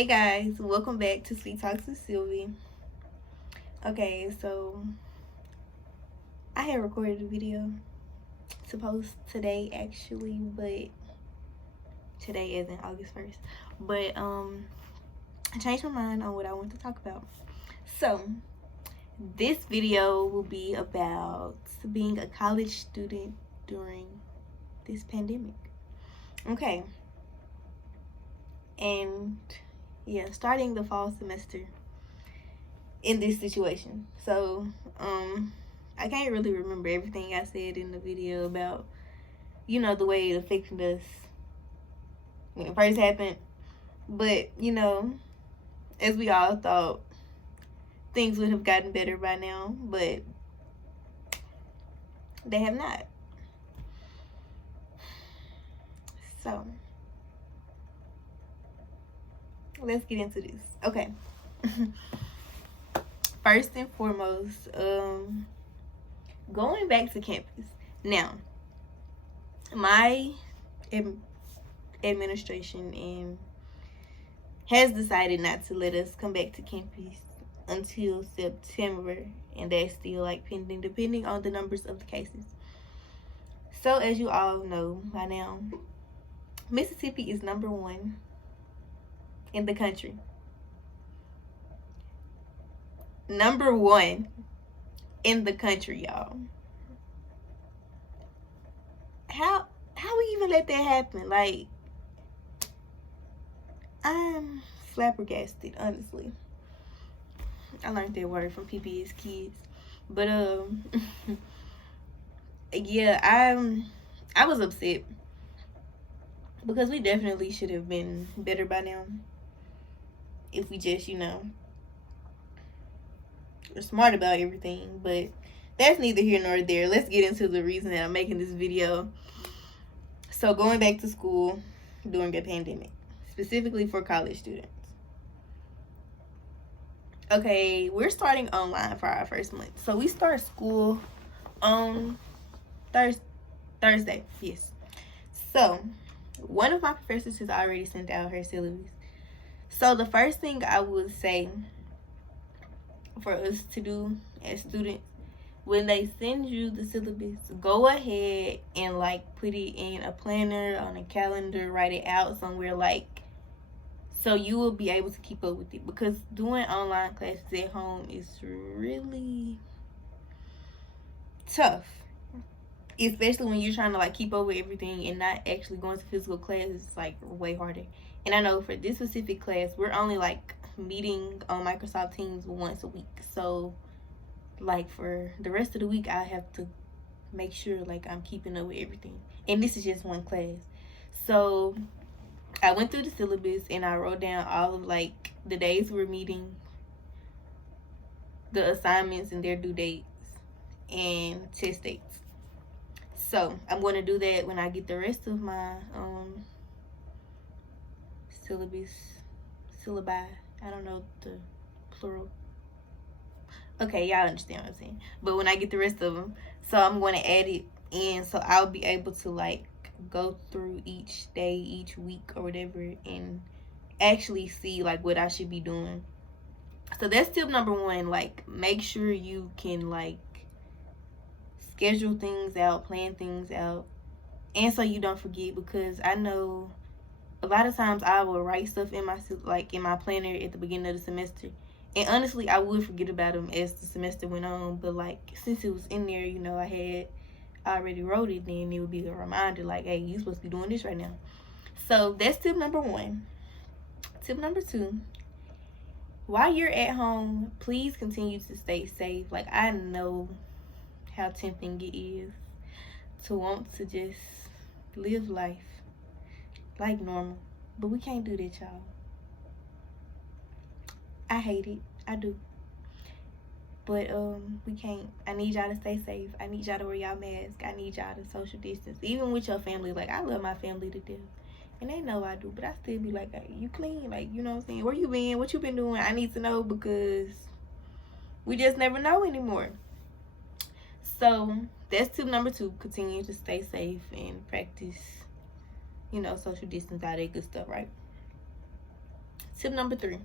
Hey guys, welcome back to Sweet Talks with Sylvi. Okay, so I had recorded a video to post today actually, but today isn't August 1st. But I changed my mind on what I want to talk about. So this video will be about being a college student during this pandemic. Okay. And yeah, starting the fall semester in this situation. So, I can't really remember everything I said in the video about, the way it affected us when it first happened. But, as we all thought, things would have gotten better by now, but they have not. So, let's get into this. Okay. First and foremost, going back to campus. Now, my administration has decided not to let us come back to campus until September, and that's still pending, depending on the numbers of the cases. So, as you all know by now, Mississippi is number 1 in the country. Number 1 in the country, y'all. How we even let that happen? I'm flabbergasted, honestly. I learned that word from PBS Kids. But yeah, I was upset because we definitely should have been better by now if we just, were smart about everything. But that's neither here nor there. Let's get into the reason that I'm making this video. So, going back to school during a pandemic, specifically for college students. Okay, we're starting online for our first month. So, we start school on Thursday. Yes. So, one of my professors has already sent out her syllabus. So, the first thing I would say for us to do as students, when they send you the syllabus, go ahead and put it in a planner, on a calendar, write it out somewhere, so you will be able to keep up with it, because doing online classes at home is really tough, especially when you're trying to keep up with everything and not actually going to physical class. It's way harder. And I know for this specific class, we're only meeting on Microsoft Teams once a week. So for the rest of the week, I have to make sure I'm keeping up with everything. And this is just one class. So I went through the syllabus and I wrote down all of the days we're meeting, the assignments and their due dates, and test dates. So I'm going to do that when I get the rest of my syllabi. I don't know the plural. Okay, y'all understand what I'm saying. But when I get the rest of them, so I'm going to add it in, so I'll be able to go through each day, each week, or whatever, and actually see what I should be doing. So that's tip number 1. Make sure you can schedule things out, plan things out, and so you don't forget, because I know a lot of times I will write stuff in my planner at the beginning of the semester, and honestly I would forget about them as the semester went on. But since it was in there, I had already wrote it, then it would be a reminder hey, you supposed to be doing this right now. So that's tip number 1. Tip number 2, while you're at home, please continue to stay safe. I know how tempting it is to want to just live life like normal, but we can't do that, y'all. I hate it. I do. But we can't. I need y'all to stay safe. I need y'all to wear y'all mask. I need y'all to social distance, even with your family. I love my family to death, and they know I do. But I still be hey, you clean? You know what I'm saying? Where you been? What you been doing? I need to know, because we just never know anymore. So that's tip number 2. Continue to stay safe and practice, social distance, all that good stuff, right? Tip number 3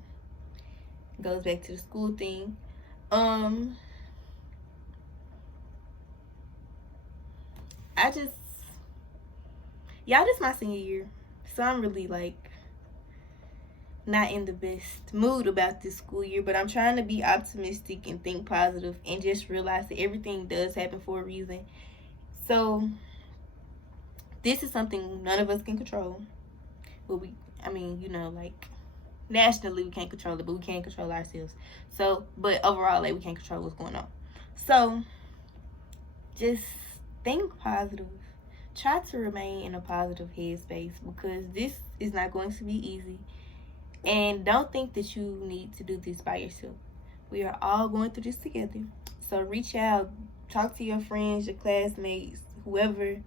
goes back to the school thing. I just, y'all, this my senior year, so I'm really like not in the best mood about this school year, but I'm trying to be optimistic and think positive and just realize that everything does happen for a reason. So this is something none of us can control. But like nationally we can't control it, but we can control ourselves. So, but overall, like, we can't control what's going on. So just think positive. Try to remain in a positive headspace because this is not going to be easy. And don't think that you need to do this by yourself. We are all going through this together. So reach out, talk to your friends, your classmates, whoever.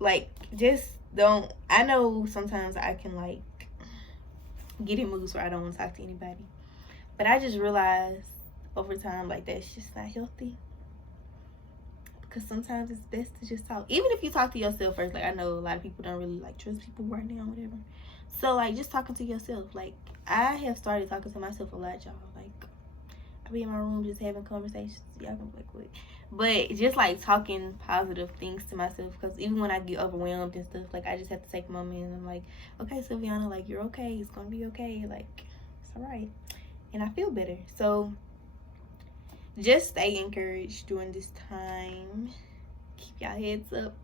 Like, just don't. I know sometimes I can, like, get in moods where I don't want to talk to anybody. But I just realized over time, like, that's just not healthy. Because sometimes it's best to just talk. Even if you talk to yourself first. Like, I know a lot of people don't really, like, trust people right now, whatever. So, like, just talking to yourself. Like, I have started talking to myself a lot, y'all. Like, I be in my room just having conversations. Y'all can be like, what? But just, like, talking positive things to myself. Because even when I get overwhelmed and stuff, like, I just have to take a moment. And I'm like, okay, Sylviana, like, you're okay. It's going to be okay. Like, it's all right. And I feel better. So just stay encouraged during this time. Keep y'all heads up.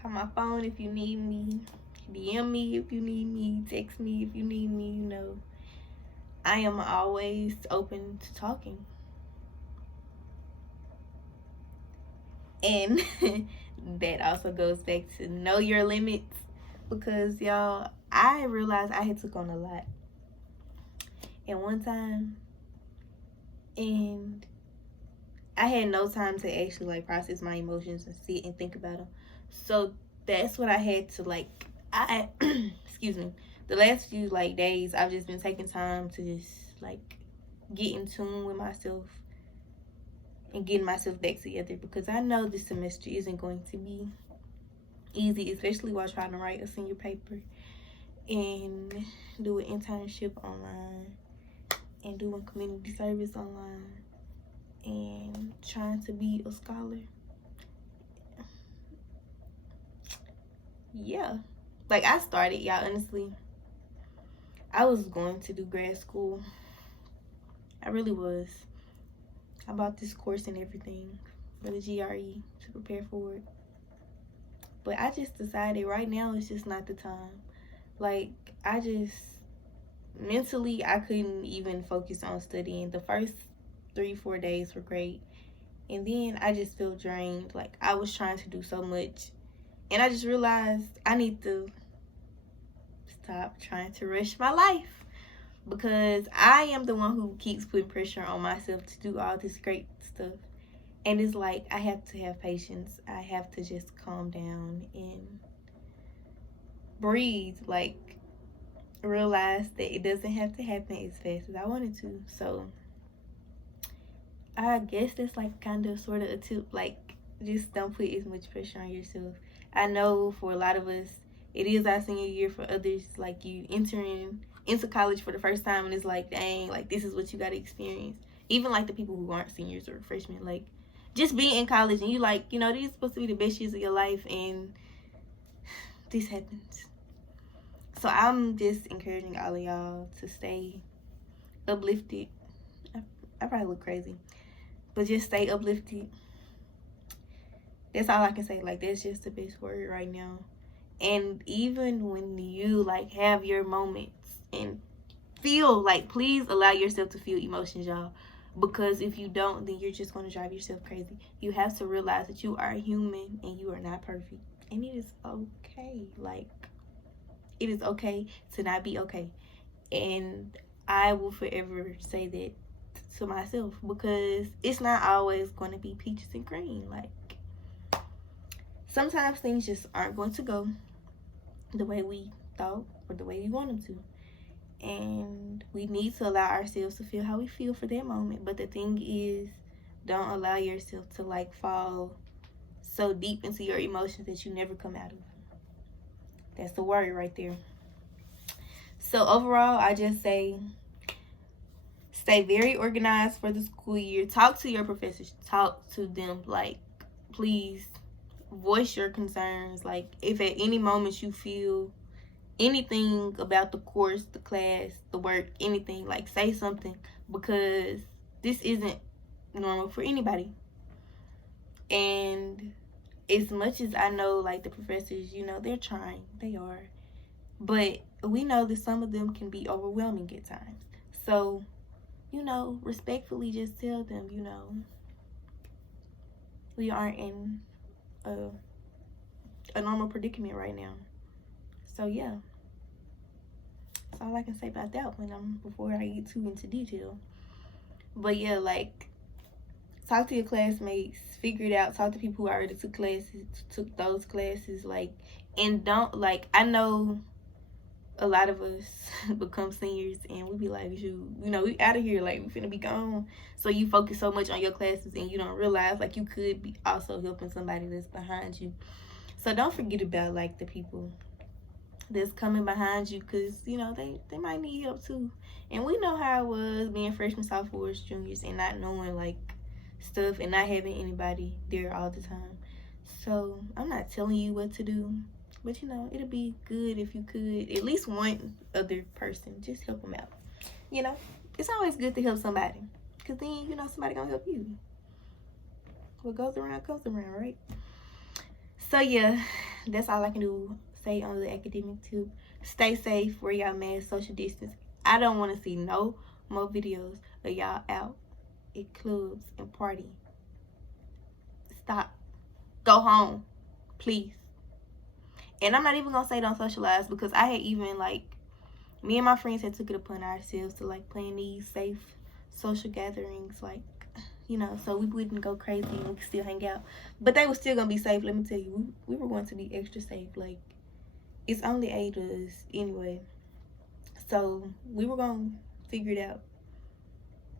Call my phone if you need me. DM me if you need me. Text me if you need me. You know, I am always open to talking. And that also goes back to know your limits. Because, y'all, I realized I had took on a lot at one time. And I had no time to actually, like, process my emotions and sit and think about them. So that's what I had to, like, excuse me, the last few, like, days, I've just been taking time to just, like, get in tune with myself and getting myself back together, because I know this semester isn't going to be easy, especially while trying to write a senior paper and do an internship online and doing community service online and trying to be a scholar. Yeah. Like, I started, y'all, honestly, I was going to do grad school. I really was. I bought this course and everything for the GRE to prepare for it. But I just decided right now it's just not the time. Like, I just, mentally, I couldn't even focus on studying. The first 3-4 days were great. And then I just felt drained. Like, I was trying to do so much. And I just realized I need to stop trying to rush my life, because I am the one who keeps putting pressure on myself to do all this great stuff. And it's like, I have to have patience. I have to just calm down and breathe. Like, realize that it doesn't have to happen as fast as I wanted to. So I guess that's, like, kind of sort of a tip. Like, just don't put as much pressure on yourself. I know for a lot of us, it is our senior year. For others, like, you entering into college for the first time, and it's like, dang, like, this is what you got to experience. Even, like, the people who aren't seniors or freshmen, like, just being in college and you, like, you know, these are supposed to be the best years of your life, and this happens. So I'm just encouraging all of y'all to stay uplifted. I probably look crazy, but just stay uplifted. That's all I can say. Like, that's just the best word right now. And even when you, like, have your moments and feel, like, please allow yourself to feel emotions, y'all. Because if you don't, then you're just going to drive yourself crazy. You have to realize that you are human and you are not perfect. And it is okay. Like, it is okay to not be okay. And I will forever say that to myself, because it's not always going to be peaches and cream. Like, sometimes things just aren't going to go the way we thought or the way we want them to. And we need to allow ourselves to feel how we feel for that moment. But the thing is, don't allow yourself to, like, fall so deep into your emotions that you never come out of. That's the word right there. So overall, I just say stay very organized for the school year. Talk to your professors. Talk to them. Like, please voice your concerns. Like, if at any moment you feel anything about the course, the class, the work, anything, like, say something, because this isn't normal for anybody. And as much as I know, like, the professors, they're trying. They are. But we know that some of them can be overwhelming at times. So, respectfully just tell them, we aren't in a normal predicament right now. So, yeah. That's all I can say about that one before I get too into detail. But, yeah, like, talk to your classmates, figure it out, talk to people who already took those classes, like, and don't, like, I know a lot of us become seniors and we be like, we out of here, like, we finna be gone. So you focus so much on your classes and you don't realize, like, you could be also helping somebody that's behind you. So don't forget about, like, the people that's coming behind you, because, they might need help too. And we know how it was being freshmen, sophomores, juniors, and not knowing, like, stuff and not having anybody there all the time. So I'm not telling you what to do, but it'll be good if you could at least one other person just help them out. It's always good to help somebody, because then somebody gonna help you. What goes around comes around, right? So yeah, that's all I can say on the academic tip. Stay safe, wear y'all mask, social distance. I don't want to see no more videos of y'all out at clubs and party. Stop. Go home, please. And I'm not even gonna say don't socialize, because I had even, like, me and my friends had took it upon ourselves to, like, plan these safe social gatherings, like, so we wouldn't go crazy and we could still hang out. But they were still gonna be safe. Let me tell you, we were going to be extra safe. Like, it's only 8 of us anyway, so we were gonna figure it out.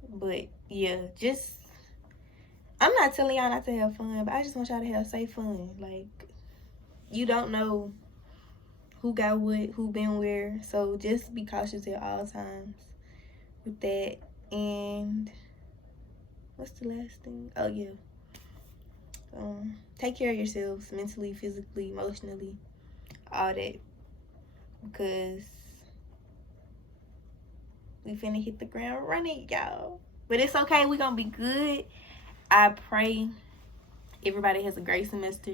But yeah, I'm not telling y'all not to have fun, but I just want y'all to have safe fun. Like, you don't know who got what, who been where, so just be cautious at all times with that. And what's the last thing? Oh yeah, take care of yourselves mentally, physically, emotionally, all that, because we finna hit the ground running, y'all. But it's okay, we gonna be good. I pray everybody has a great semester,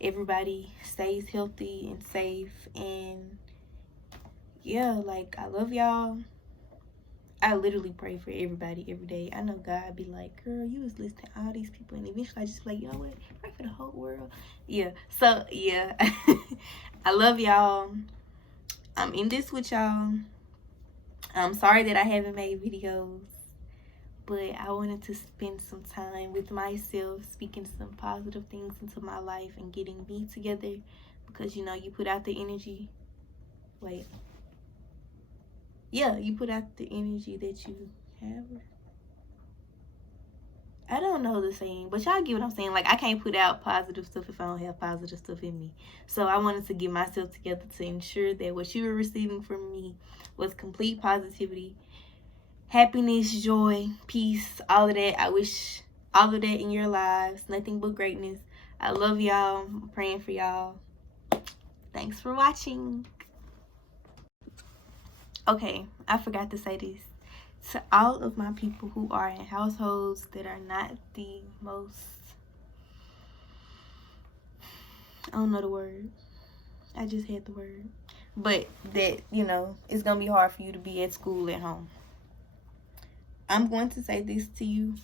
everybody stays healthy and safe, and yeah, like, I love y'all. I literally pray for everybody every day. I know God be like, girl, you was listening to all these people, and eventually I just be like, you know what, pray for the whole world. Yeah, so yeah. I love y'all. I'm in this with y'all. I'm sorry that I haven't made videos, but I wanted to spend some time with myself, speaking some positive things into my life and getting me together, because you put out the energy. You put out the energy that you have. I don't know the saying, but y'all get what I'm saying. Like, I can't put out positive stuff if I don't have positive stuff in me. So I wanted to get myself together to ensure that what you were receiving from me was complete positivity, happiness, joy, peace, all of that. I wish all of that in your lives. Nothing but greatness. I love y'all. I'm praying for y'all. Thanks for watching. Okay, I forgot to say this. To all of my people who are in households that are not the most, I don't know the word, I just had the word, but that, it's going to be hard for you to be at school at home. I'm going to say this to you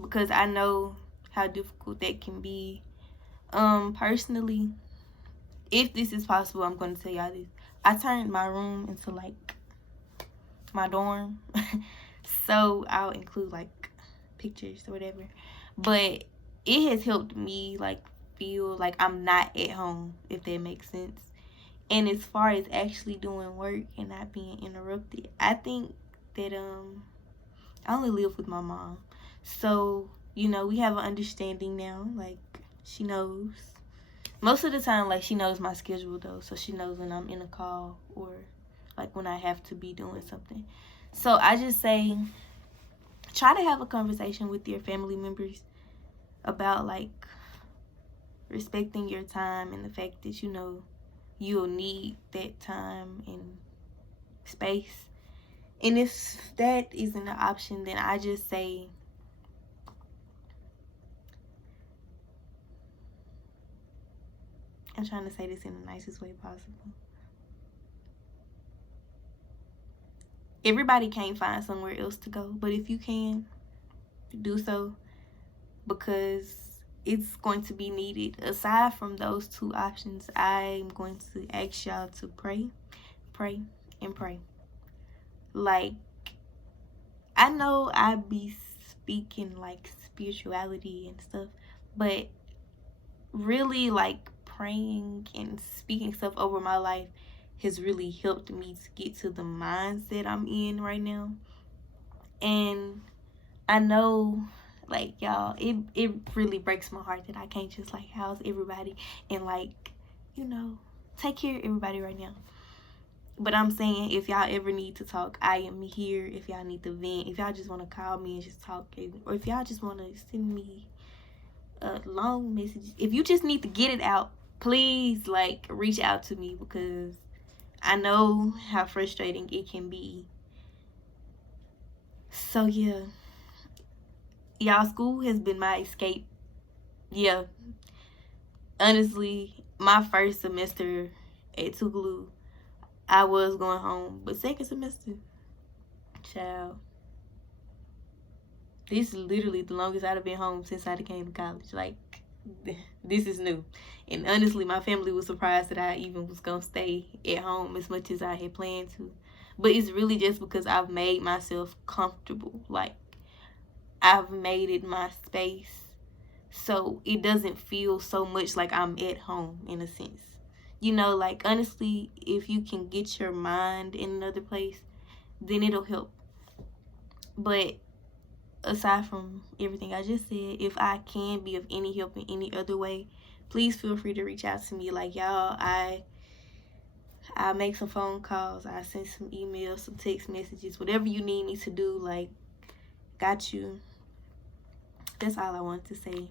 because I know how difficult that can be. Personally, if this is possible, I'm going to tell y'all this. I turned my room into, like, my dorm. So I'll include, like, pictures or whatever. But it has helped me, like, feel like I'm not at home, if that makes sense. And as far as actually doing work and not being interrupted, I think that I only live with my mom. So, we have an understanding now. Like, she knows. Most of the time, like, she knows my schedule, though. So she knows when I'm in a call or like when I have to be doing something. So I just say, try to have a conversation with your family members about like respecting your time and the fact that you'll need that time and space. And if that isn't an option, then I just say, I'm trying to say this in the nicest way possible. Everybody can't find somewhere else to go, but if you can, do so, because it's going to be needed. Aside from those two options, I'm going to ask y'all to pray, and pray. Like, I know I be speaking like spirituality and stuff, but really like praying and speaking stuff over my life has really helped me to get to the mindset I'm in right now. And I know, like, y'all, it really breaks my heart that I can't just like house everybody and like, take care of everybody right now. But I'm saying, if y'all ever need to talk, I am here. If y'all need to vent, if y'all just want to call me and just talk, or if y'all just want to send me a long message, if you just need to get it out, please, like, reach out to me, because I know how frustrating it can be. So, yeah. Y'all, school has been my escape. Yeah. Honestly, my first semester at Tougaloo, I was going home. But second semester, child, this is literally the longest I've been home since I came to college. Like, this is new. And honestly, my family was surprised that I even was going to stay at home as much as I had planned to. But it's really just because I've made myself comfortable. Like, I've made it my space. So it doesn't feel so much like I'm at home, in a sense. Like, honestly, if you can get your mind in another place, then it'll help. But aside from everything I just said, if I can be of any help in any other way, please feel free to reach out to me. Like, y'all, I make some phone calls, I send some emails, some text messages, whatever you need me to do. Like, got you. That's all I wanted to say.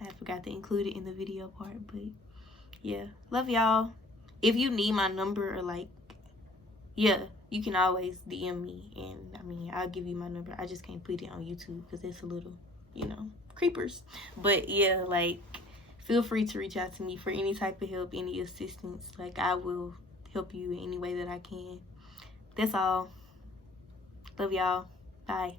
I forgot to include it in the video part, but yeah, love y'all. If you need my number, or like, yeah, you can always DM me, and I mean, I'll give you my number. I just can't put it on YouTube because it's a little, creepers. But yeah, like, feel free to reach out to me for any type of help, any assistance. Like, I will help you in any way that I can. That's all. Love y'all. Bye.